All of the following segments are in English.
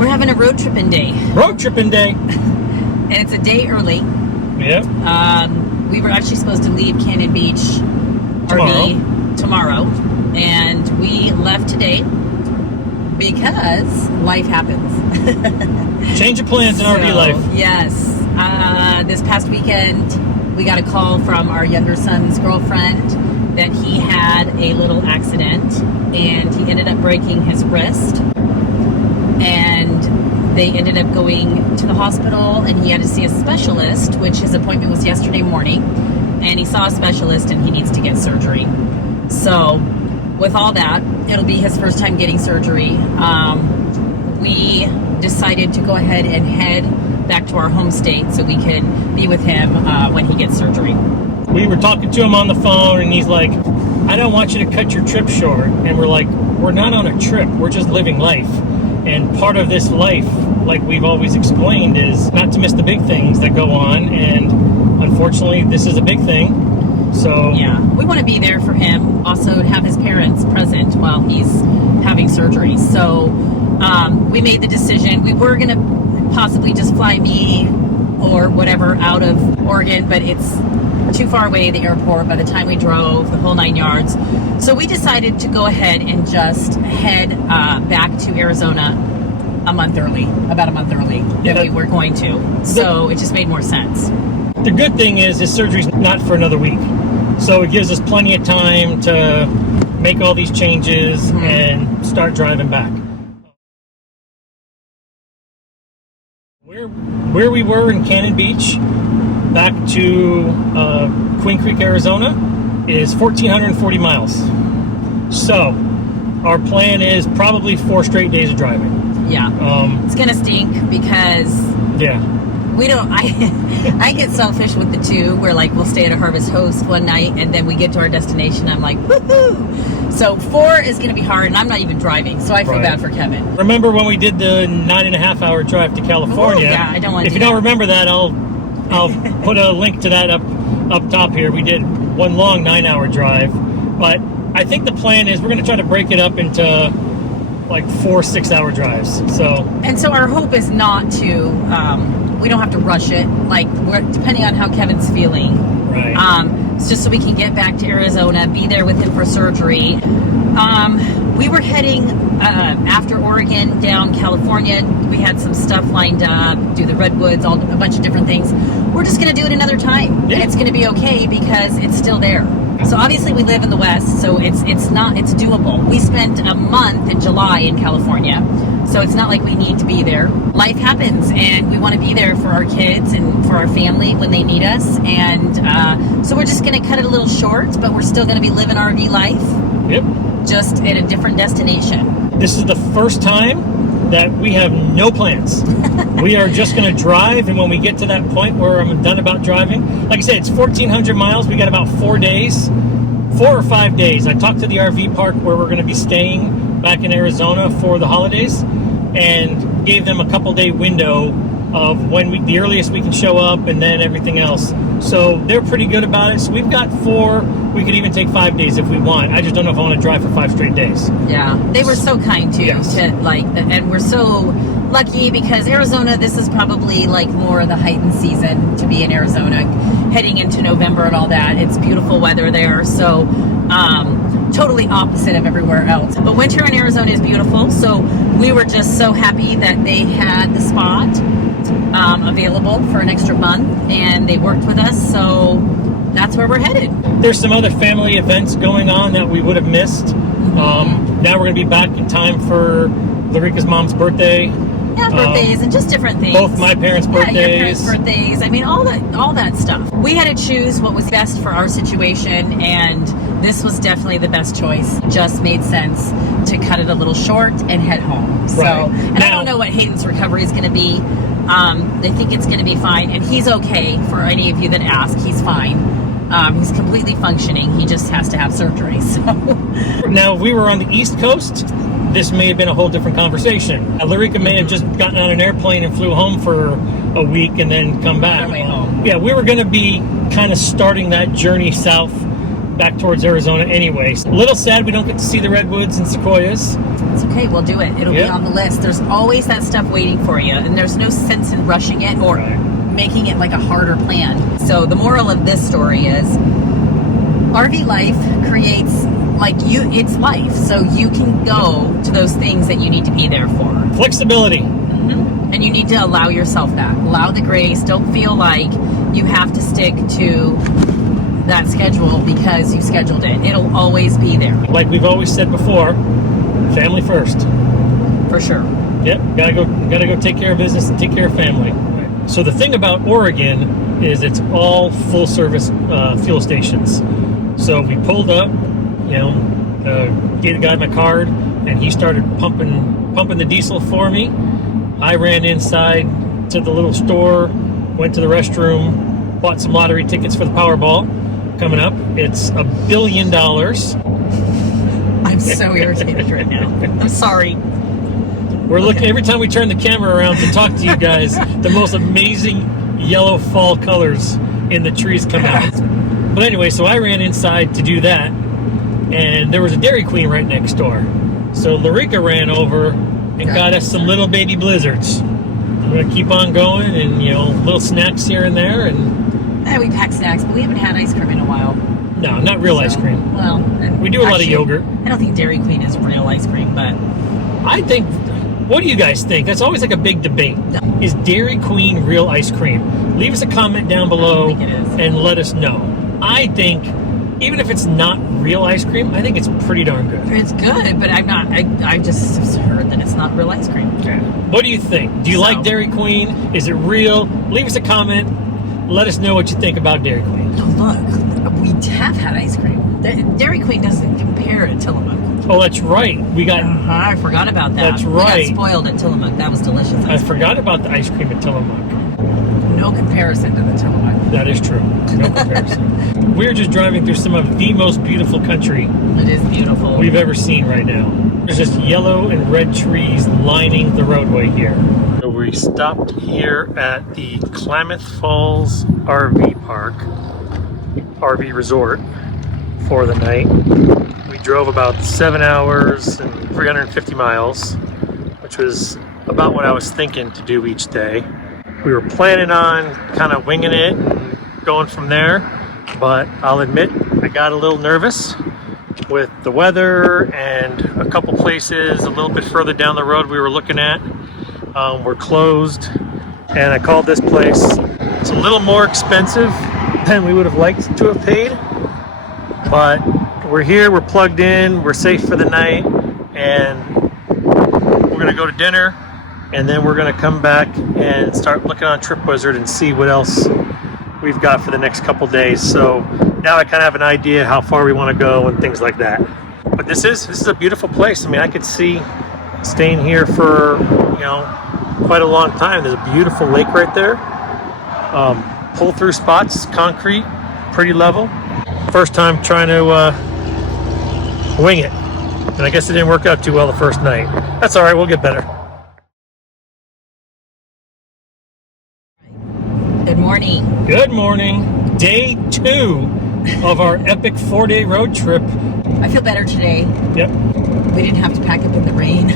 We're having a road tripping day. Road tripping day. And it's a day early. Yep. We were actually supposed to leave Cannon Beach RV tomorrow. And we left today because life happens. Change of plans in RV life. Yes. This past weekend, we got a call from our younger son's girlfriend that he had a little accident and he ended up breaking his wrist. And they ended up going to the hospital and he had to see a specialist, which his appointment was yesterday morning. And he saw a specialist and he needs to get surgery. So with all that, it'll be his first time getting surgery. We decided to go ahead and head back to our home state so we can be with him when he gets surgery. We were talking to him on the phone and he's like, I don't want you to cut your trip short. And we're like, we're not on a trip, we're just living life. And part of this life, like we've always explained, is not to miss the big things that go on. And unfortunately, this is a big thing. So yeah, we want to be there for him. Also have his parents present while he's having surgery. So we made the decision. We were going to possibly just fly me or whatever out of Oregon, but it's too far away, the airport, by the time we drove, the whole 9 yards. So we decided to go ahead and just head back to Arizona about a month early than we were going to. So it just made more sense. The good thing is his surgery's not for another week. So it gives us plenty of time to make all these changes and start driving back. Where we were in Cannon Beach back to Queen Creek, Arizona is 1,440 miles. So our plan is probably 4 straight days of driving. Yeah. It's gonna stink because we don't I get selfish with the two where like we'll stay at a Harvest Host one night and then we get to our destination, I'm like, woohoo! So 4 is gonna be hard and I'm not even driving, so I feel bad for Kevin. Remember when we did the 9.5 hour drive to California? Ooh, yeah, I don't want to. If you don't remember that, I'll put a link to that up top here. We did one long 9-hour drive, but I think the plan is we're going to try to break it up into like 4 6-hour drives. So our hope is not to we don't have to rush it, like we're depending on how Kevin's feeling, right? It's just so we can get back to Arizona, be there with him for surgery. We were heading after Oregon down California. We had some stuff lined up, do the redwoods, a bunch of different things. We're just going to do it another time, and it's going to be okay because it's still there. So obviously we live in the West, so it's doable. We spent a month in July in California, so it's not like we need to be there. Life happens, and we want to be there for our kids and for our family when they need us. And so we're just going to cut it a little short, but we're still going to be living RV life. Yep. Just at a different destination. This is the first time that we have no plans. We are just going to drive, and when we get to that point where I'm done about driving, like I said, it's 1,400 miles. We got about 4 days, 4 or 5 days. I talked to the RV park where we're going to be staying back in Arizona for the holidays, and gave them a couple-day window of when the earliest we can show up, and then everything else. So they're pretty good about it. So we've got 4. We could even take 5 days if we want. I just don't know if I want to drive for 5 straight days. Yeah, they were so kind too. Yes. And we're so lucky because Arizona, this is probably like more of the heightened season to be in Arizona, heading into November and all that. It's beautiful weather there, so totally opposite of everywhere else. But winter in Arizona is beautiful, so we were just so happy that they had the spot available for an extra month, and they worked with us, so that's where we're headed. There's some other family events going on that we would have missed. Now we're going to be back in time for Larica's mom's birthday. Yeah, birthdays and just different things. Both my parents' birthdays. Yeah, your parents' birthdays. I mean, all that stuff. We had to choose what was best for our situation, and this was definitely the best choice. Just made sense to cut it a little short and head home. So, and I don't know what Hayden's recovery is going to be. They think it's going to be fine, and he's okay. For any of you that ask, he's fine. He's completely functioning. He just has to have surgery. So now, if we were on the East Coast, this may have been a whole different conversation. Larica may have just gotten on an airplane and flew home for a week and then come back. On our way home. Yeah, we were going to be kind of starting that journey south back towards Arizona anyway. A little sad we don't get to see the redwoods and sequoias. It's okay, we'll do it. It'll be Yeah. on the list. There's always that stuff waiting for you, and there's no sense in rushing it or making it like a harder plan. So the moral of this story is RV life creates, like, it's life, so you can go to those things that you need to be there for. Flexibility. And you need to allow yourself that. Allow the grace. Don't feel like you have to stick to that schedule because you scheduled it. It'll always be there. Like we've always said before, family first. For sure. Yep, gotta go take care of business and take care of family. So the thing about Oregon is it's all full service fuel stations. So we pulled up, gave the guy my card, and he started pumping the diesel for me. I ran inside to the little store, went to the restroom, bought some lottery tickets for the Powerball coming up. It's $1 billion. I'm so irritated right now. I'm sorry. We're looking every time we turn the camera around to talk to you guys. The most amazing yellow fall colors in the trees come out. But anyway, so I ran inside to do that, and there was a Dairy Queen right next door. So Larica ran over and got us some little baby blizzards. We're gonna keep on going, and little snacks here and there, and we pack snacks, but we haven't had ice cream in a while. no, not real ice cream. Well, We do a lot of yogurt. I don't think Dairy Queen is real ice cream, but I think. What do you guys think? That's always like a big debate. Is Dairy Queen real ice cream? Leave us a comment down below I don't think it is. and let us know. I think, even if it's not real ice cream, I think it's pretty darn good. it's good. But I'm not. I just heard that it's not real ice cream. What do you think? Do you like Dairy Queen? Is it real? Leave us a comment. Let us know what you think about Dairy Queen. Oh, look, we have had ice cream. Dairy Queen doesn't compare to Tillamook. Oh, that's right. We got. I forgot about that. That's right. We got spoiled at Tillamook. That was delicious. I forgot about the ice cream at Tillamook. No comparison to the Tillamook. That is true. No comparison. We're just driving through some of the most beautiful country It is beautiful. we've ever seen right now. There's just yellow and red trees lining the roadway here. So we stopped here at the Klamath Falls RV Park, RV Resort, for the night. We drove about 7 hours and 350 miles, which was about what I was thinking to do each day. We were planning on kind of winging it and going from there, but I'll admit I got a little nervous with the weather, and a couple places a little bit further down the road we were looking at were closed, and I called this place. It's a little more expensive than we would have liked to have paid, but we're here, we're plugged in, we're safe for the night, and we're gonna go to dinner, and then we're gonna come back and start looking on TripWizard and see what else we've got for the next couple days. So now I kind of have an idea how far we want to go and things like that. But this is a beautiful place. I mean, I could see staying here for quite a long time. There's a beautiful lake right there. Pull through spots, concrete, pretty level. First time trying to wing it, and I guess it didn't work out too well the first night. That's all right. We'll get better. Good morning. Good morning. Day 2 of our epic 4-day road trip. I feel better today. Yep. We didn't have to pack up in the rain.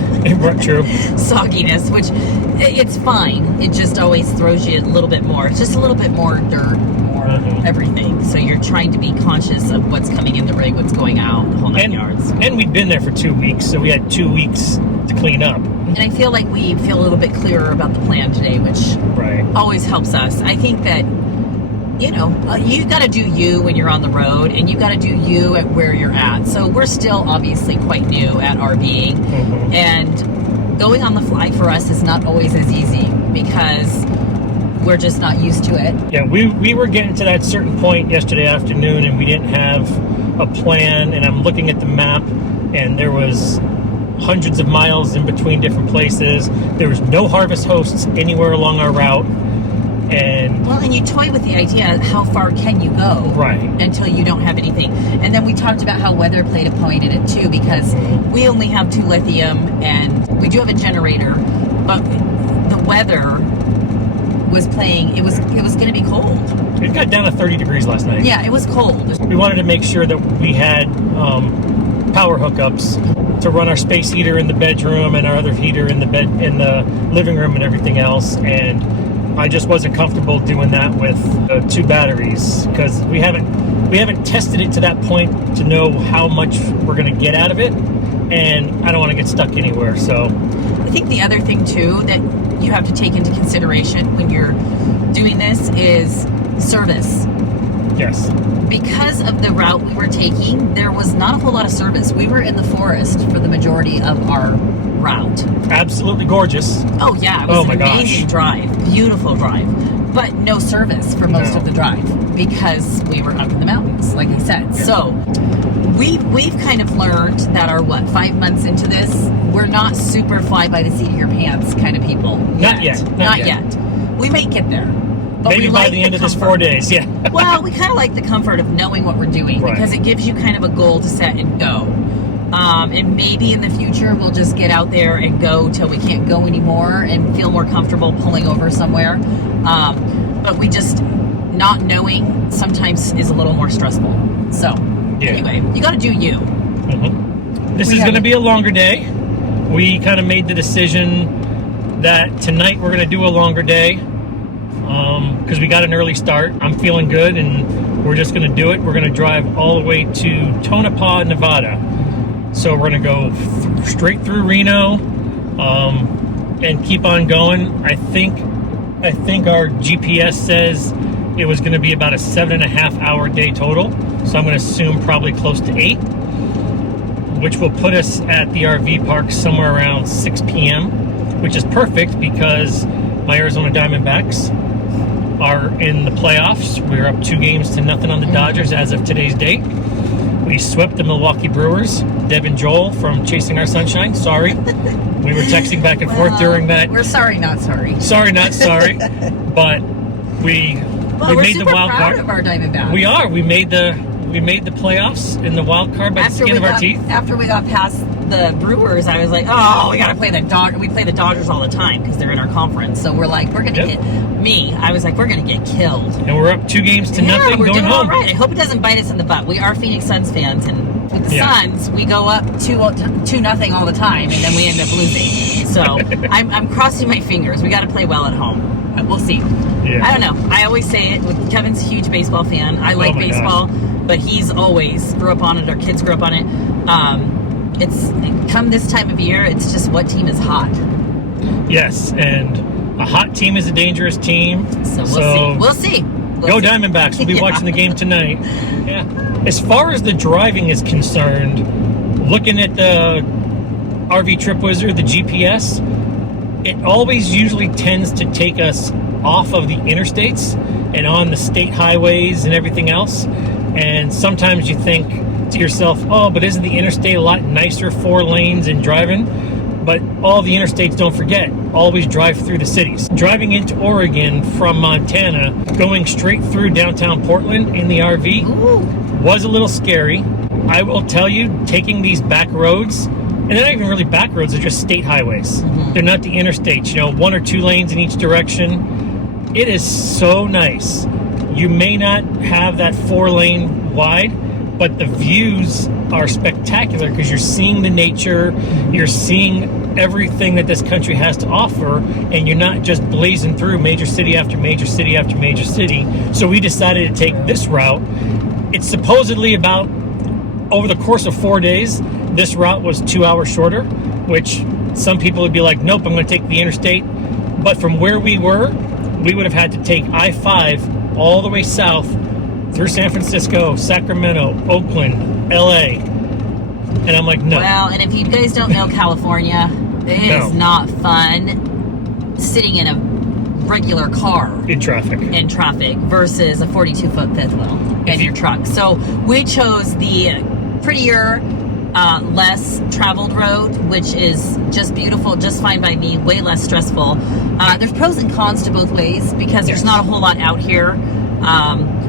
True. Sogginess, which it's fine. It just always throws you a little bit more. It's just a little bit more dirt, more everything. So you're trying to be conscious of what's coming in the rig, what's going out, the whole 9 yards. And we'd been there for 2 weeks, so we had 2 weeks to clean up. And I feel like we feel a little bit clearer about the plan today, which always helps us. I think that, you got to do you when you're on the road, and you got to do you at where you're at. So we're still obviously quite new at RVing, and going on the fly for us is not always as easy because we're just not used to it. Yeah, we were getting to that certain point yesterday afternoon, and we didn't have a plan, and I'm looking at the map, and there was hundreds of miles in between different places. There was no harvest hosts anywhere along our route. And you toy with the idea, how far can you go until you don't have anything? And then we talked about how weather played a point in it too, because we only have 2 lithium, and we do have a generator, but the weather, was playing. It was going to be cold. It got down to 30 degrees last night. Yeah, it was cold. We wanted to make sure that we had power hookups to run our space heater in the bedroom and our other heater in the living room and everything else. And I just wasn't comfortable doing that with 2 batteries because we haven't tested it to that point to know how much we're going to get out of it, and I don't want to get stuck anywhere. So I think the other thing too that you have to take into consideration when you're doing this is service. yes, Because of the route we were taking, there was not a whole lot of service. We were in the forest for the majority of our route. absolutely gorgeous. Oh yeah, it was Oh my an amazing gosh. drive, beautiful drive, but no service for most No. of the drive because we were up in the mountains, like I said. So we've kind of learned that our 5 months into this, we're not super fly by the seat of your pants kind of people. Not yet. Not yet. We may get there. But Maybe we by like the end of this comfort. 4 days. Yeah. Well, we kind of like the comfort of knowing what we're doing Right. because it gives you kind of a goal to set and go. And maybe in the future we'll just get out there and go till we can't go anymore and feel more comfortable pulling over somewhere. But we just not knowing sometimes is a little more stressful. So Yeah. anyway, you got to do you. This We is going to haven't- be a longer day. We kind of made the decision that tonight we're going to do a longer day because we got an early start. I'm feeling good, and we're just going to do it. We're going to drive all the way to Tonopah, Nevada. So we're going to go straight through Reno and keep on going. I think our GPS says it was going to be about a 7.5 hour day total. So I'm going to assume probably close to 8, which will put us at the RV park somewhere around 6 p.m., which is perfect because my Arizona Diamondbacks are in the playoffs. We're up 2-0 on the Dodgers as of today's date. We swept the Milwaukee Brewers. Deb and Joel from Chasing Our Sunshine. Sorry. We were texting back and forth during that. We're sorry, not sorry. Sorry, not sorry. But we Well, we're made the super wild proud card. of our Diamondbacks. We are. We made the playoffs in the wild card by the skin of our teeth. After we got past the Brewers, I was like, oh, we got to play the Dodgers. We play the Dodgers all the time because they're in our conference. So we're like, we're going to Yep. I was like, we're going to get killed. And we're up 2-0 Yeah, we're going doing all home. right. I hope it doesn't bite us in the butt. We are Phoenix Suns fans, and with the Yeah. Suns, we go up 2-0 all the time, and then we end up losing. So I'm crossing my fingers. We got to play well at home. We'll see. Yeah. I don't know. I always say it. Kevin's a huge baseball fan. I like my baseball, but he's always grew up on it. Our kids grew up on it. It's come this time of year. It's just what team is hot. Yes, and a hot team is a dangerous team. So we'll see. Go Diamondbacks. We'll be Yeah. watching the game tonight. Yeah. As far as the driving is concerned, looking at the RV Trip Wizard, the GPS, it always usually tends to take us off of the interstates and on the state highways and everything else. And sometimes you think to yourself, oh, but isn't the interstate a lot nicer, 4 lanes and driving? But all the interstates, don't forget, always drive through the cities. Driving into Oregon from Montana, going straight through downtown Portland in the RV was a little scary. I will tell you, taking these back roads, and they're not even really back roads, they're just state highways. They're not the interstates, 1 or 2 lanes in each direction. It is so nice. You may not have that 4-lane wide, but the views are spectacular because you're seeing the nature, you're seeing everything that this country has to offer, and you're not just blazing through major city after major city after major city. So we decided to take this route. It's supposedly about, over the course of 4 days, this route was 2 hours shorter, which some people would be like, nope, I'm going to take the interstate. But from where we were, we would have had to take I-5 all the way south through San Francisco, Sacramento, Oakland, LA. And I'm like, no. Well, and if you guys don't know California, it is not fun sitting in a regular car In traffic. versus a 42-foot fifth wheel in your truck. So we chose the prettier, less traveled road, which is just beautiful, just fine by me, way less stressful. There's pros and cons to both ways because there's not a whole lot out here.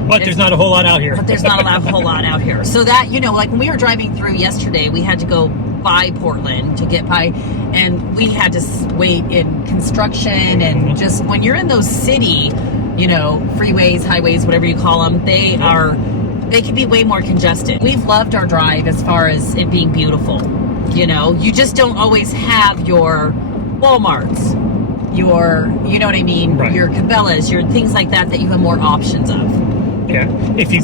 But there's not a whole lot out here. But there's not a whole lot out here. So that, like when we were driving through yesterday, we had to go by Portland to get by, and we had to wait in construction, and just when you're in those city, you know, freeways, highways, whatever you call them, they can be way more congested. We've loved our drive as far as it being beautiful. You know, you just don't always have your Walmarts, your, you know what I mean, right. Your Cabela's, your things like that you have more options of. Yeah. If you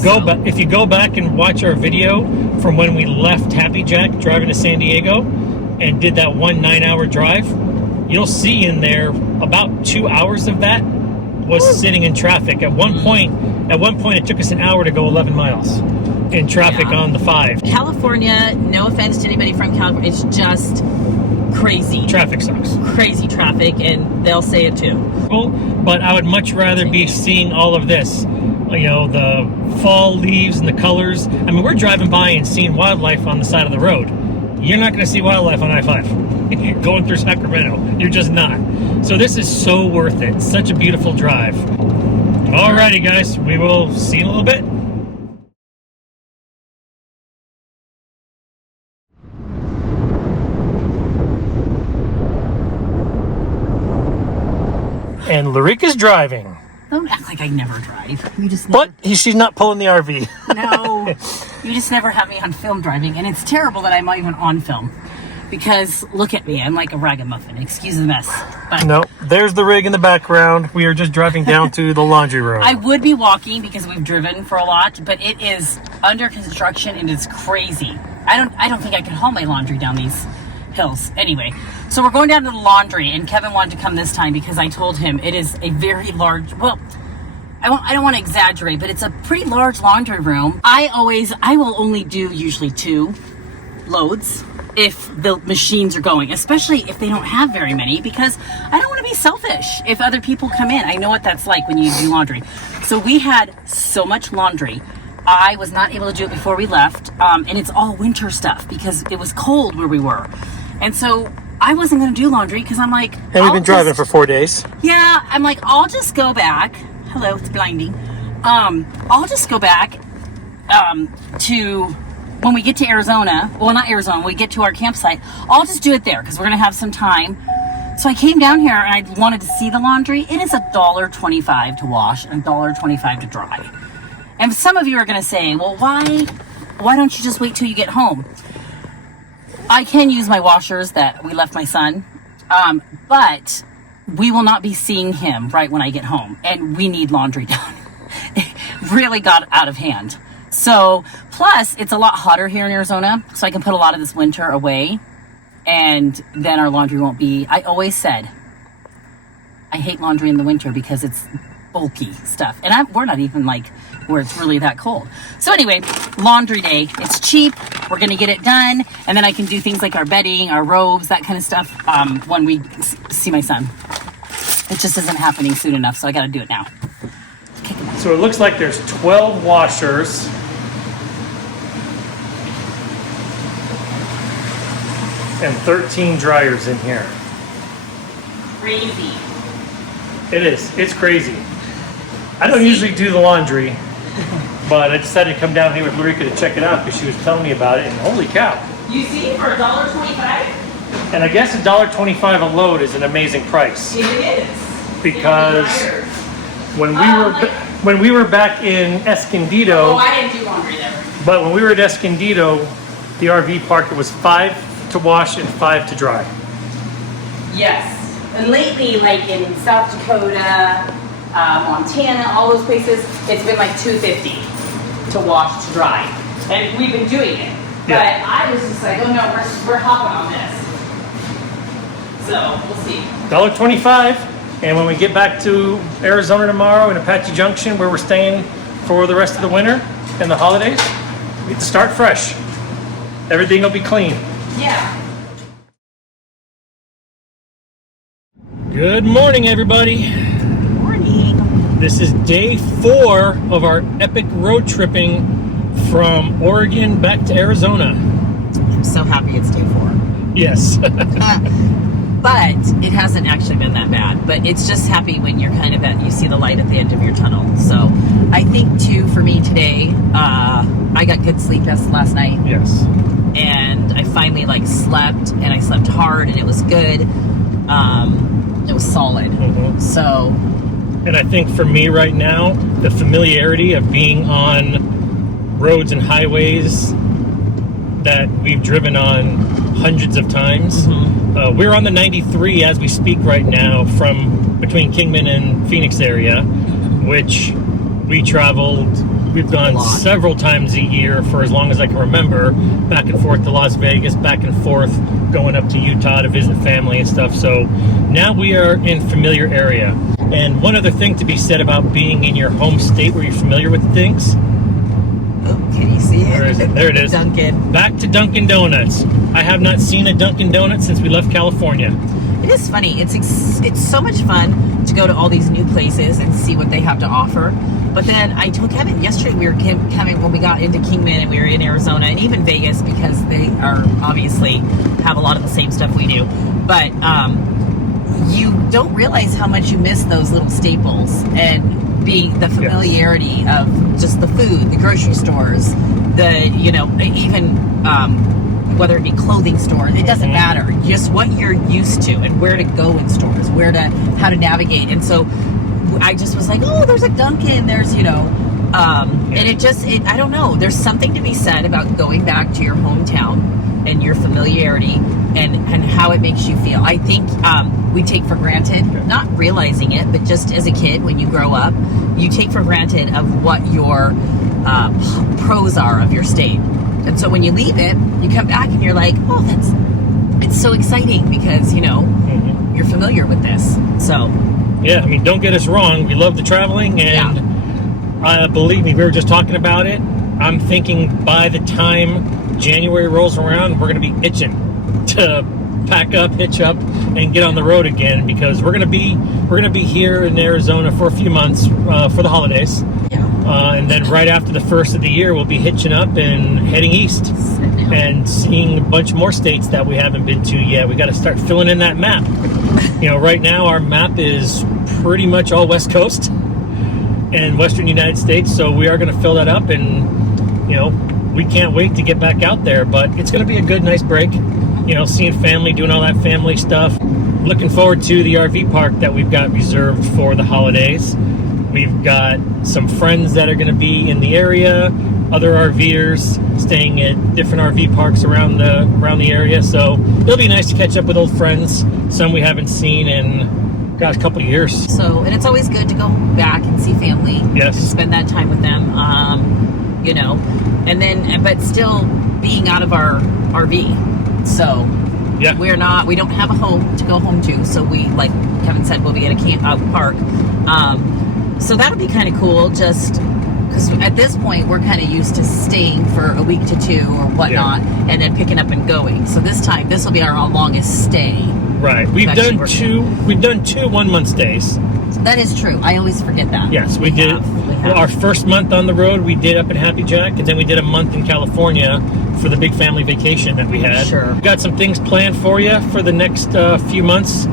go back and watch our video from when we left Happy Jack driving to San Diego and did that 1 9-hour drive, you'll see in there about 2 hours of that was sitting in traffic. At one point it took us an hour to go 11 miles in traffic on the 5. California, no offense to anybody from California, it's just crazy. Traffic sucks. Crazy traffic, and they'll say it too. Well, but I would much rather be seeing all of this. You know, the fall leaves and the colors. I mean, we're driving by and seeing wildlife on the side of the road. You're not going to see wildlife on I-5. You're going through Sacramento. You're just not. So this is so worth it. Such a beautiful drive. Alrighty, guys. We will see you in a little bit. And Larika's driving. Don't act like I never drive. You just never... But she's not pulling the RV. No, you just never have me on film driving, and it's terrible that I'm not even on film. Because look at me, I'm like a ragamuffin. Excuse the mess. But no, there's the rig in the background. We are just driving down to the laundry room. I would be walking because we've driven for a lot, but it is under construction and it's crazy. I don't think I could haul my laundry down these hills. Anyway, so we're going down to the laundry, and Kevin wanted to come this time because I told him it is a very large, well, I don't want to exaggerate, but it's a pretty large laundry room. I will only do usually 2 loads if the machines are going, especially if they don't have very many, because I don't want to be selfish if other people come in. I know what that's like when you do laundry. So we had so much laundry. I was not able to do it before we left, and it's all winter stuff because it was cold where we were. And so I wasn't going to do laundry because I'm like... And we've been driving for 4 days. Yeah, I'm like, I'll just go back. Hello, it's blinding. I'll just go back to... When we get to Arizona, well, not Arizona, when we get to our campsite, I'll just do it there because we're going to have some time. So I came down here and I wanted to see the laundry. It is $1.25 to wash and $1.25 to dry. And some of you are going to say, well, why don't you just wait till you get home? I can use my washers that we left my son, but we will not be seeing him right when I get home, and we need laundry done. It really got out of hand. So, plus, it's a lot hotter here in Arizona, so I can put a lot of this winter away, and then our laundry won't be... I always said, I hate laundry in the winter because it's bulky stuff, and we're not even like where it's really that cold. So anyway, laundry day. It's cheap. We're going to get it done, and then I can do things like our bedding, our robes, that kind of stuff when we see my son. It just isn't happening soon enough, so I got to do it now. So it looks like there's 12 washers. And 13 dryers in here. Crazy. It is. It's crazy. I don't usually do the laundry, but I decided to come down here with Larika to check it out because she was telling me about it, and holy cow. You see, for $1.25? And I guess $1.25 a load is an amazing price. It is. Because when we were back in Escondido... Oh, I didn't do laundry there. But when we were at Escondido, the RV park, it was 5 to wash and 5 to dry. Yes. And lately, like in South Dakota, Montana, all those places, it's been like $2.50 to wash to dry. And we've been doing it. Yeah. But I was just like, oh no, we're hopping on this. So, we'll see. $1.25. And when we get back to Arizona tomorrow in Apache Junction, where we're staying for the rest of the winter and the holidays, we get to start fresh. Everything will be clean. Yeah. Good morning, everybody. Morning. This is day 4 of our epic road tripping from Oregon back to Arizona. I'm so happy it's day 4. Yes. But it hasn't actually been that bad. But it's just happy when you're kind of you see the light at the end of your tunnel. So I think too, for me today, I got good sleep last night. Yes. And I finally like slept, and I slept hard, and it was good. It was solid. So, and I think for me right now, the familiarity of being on roads and highways that we've driven on hundreds of times. We're on the 93 as we speak right now from between Kingman and Phoenix area, which we traveled. We've gone several times a year for as long as I can remember, back and forth to Las Vegas, back and forth going up to Utah to visit family and stuff. So now we are in familiar area. And one other thing to be said about being in your home state where you're familiar with things. Oh, can you see it? Where is it? There it is. Dunkin'. Back to Dunkin' Donuts. I have not seen a Dunkin' Donut since we left California. It is funny. It's so much fun to go to all these new places and see what they have to offer. But then I told Kevin yesterday, we were coming when we got into Kingman and we were in Arizona and even Vegas, because they are obviously have a lot of the same stuff we do. But you don't realize how much you miss those little staples and the familiarity of just the food, the grocery stores, even whether it be clothing stores, it doesn't matter. Just what you're used to and where to go in stores, how to navigate. And so I just was like, oh, there's a Dunkin', there's, and I don't know. There's something to be said about going back to your hometown and your familiarity and how it makes you feel. I think we take for granted, not realizing it, but just as a kid, when you grow up, you take for granted of what your pros are of your state. And so when you leave it, you come back and you're like, oh, it's so exciting because, you're familiar with this. So, yeah, I mean, don't get us wrong. We love the traveling, and believe me, we were just talking about it. I'm thinking by the time January rolls around, we're going to be itching to pack up, hitch up, and get on the road again, because we're going to be here in Arizona for a few months for the holidays. And then right after the first of the year, we'll be hitching up and heading east and seeing a bunch more states that we haven't been to yet. We got to start filling in that map. Right now our map is pretty much all West Coast and Western United States. So we are going to fill that up, and, we can't wait to get back out there. But it's going to be a good, nice break. Seeing family, doing all that family stuff. Looking forward to the RV park that we've got reserved for the holidays. We've got some friends that are going to be in the area, other RVers staying at different RV parks around the area. So it'll be nice to catch up with old friends, some we haven't seen in a couple of years. So, and it's always good to go back and see family. Yes. And spend that time with them. And then, but still being out of our RV. So yeah, we don't have a home to go home to. So we, like Kevin said, we'll be at a park. So that'll be kind of cool, just because at this point we're kind of used to staying for a week to two or whatnot, and then picking up and going. So this will be our longest stay. Right. We've done two 1 month stays. That is true. I always forget that. Yes, we did. Well, our first month on the road, we did up in Happy Jack, and then we did a month in California for the big family vacation that we had. Sure. We've got some things planned for you for the next few months.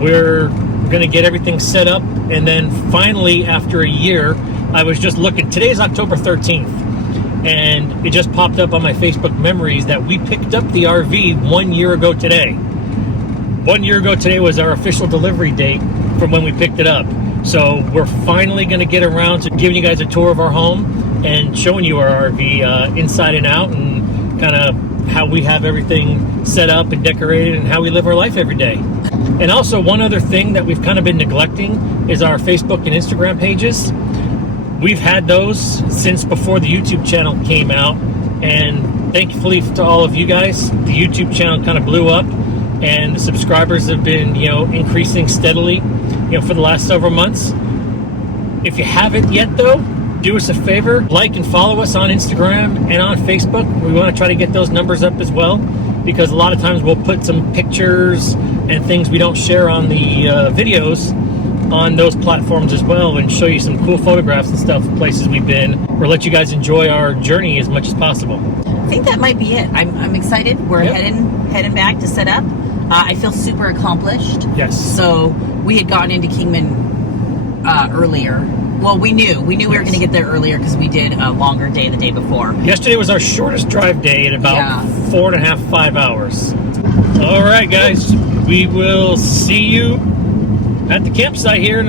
We're going to get everything set up, and then finally, after a year, I was just looking. Today's October 13th, and it just popped up on my Facebook memories that we picked up the RV 1 year ago today. 1 year ago today was our official delivery date from when we picked it up. So we're finally going to get around to giving you guys a tour of our home and showing you our RV inside and out, and kind of how we have everything set up and decorated and how we live our life every day. And also, one other thing that we've kind of been neglecting is our Facebook and Instagram pages. We've had those since before the YouTube channel came out, and thankfully to all of you guys, the YouTube channel kind of blew up, and the subscribers have been, increasing steadily, for the last several months. If you haven't yet, though, do us a favor, like and follow us on Instagram and on Facebook. We want to try to get those numbers up as well, because a lot of times we'll put some pictures and things we don't share on the videos on those platforms as well, and show you some cool photographs and stuff of places we've been, or let you guys enjoy our journey as much as possible. I think that might be it. I'm excited. We're heading back to set up. I feel super accomplished. Yes. So we had gotten into Kingman earlier Well, we knew we were going to get there earlier because we did a longer day the day before. Yesterday was our shortest drive day at about 4.5, 5 hours. All right, guys, we will see you at the campsite here in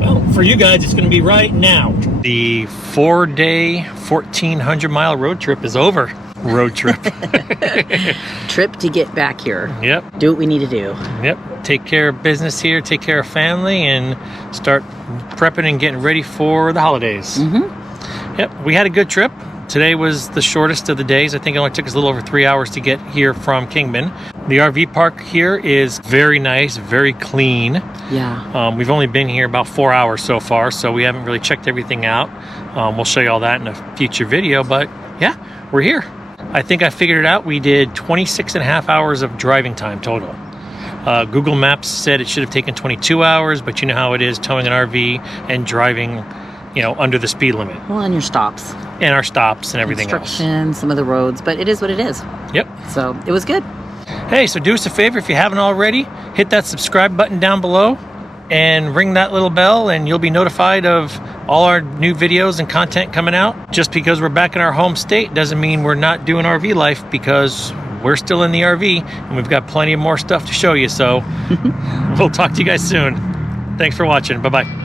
well, for you guys, it's going to be right now. The 4-day, 1,400-mile road trip is over. Road trip. Trip to get back here. Yep. Do what we need to do. Yep. Take care of business here, take care of family, and start prepping and getting ready for the holidays. Yep. We had a good trip. Today was the shortest of the days. I think it only took us a little over 3 hours to get here from Kingman. The RV park here is very nice, very clean. Yeah. We've only been here about 4 hours so far, so we haven't really checked everything out. We'll show you all that in a future video, but yeah, we're here. I think I figured it out. We did 26.5 hours of driving time total. Google Maps said it should have taken 22 hours, but you know how it is towing an RV and driving, you know, under the speed limit. Well, and your stops. And our stops and everything else. Construction, some of the roads, but it is what it is. Yep. So it was good. Hey, so do us a favor if you haven't already, hit that subscribe button down below and ring that little bell and you'll be notified of all our new videos and content coming out. Just because we're back in our home state doesn't mean we're not doing RV life, because we're still in the RV and we've got plenty of more stuff to show you. So we'll talk to you guys soon. Thanks for watching. Bye-bye.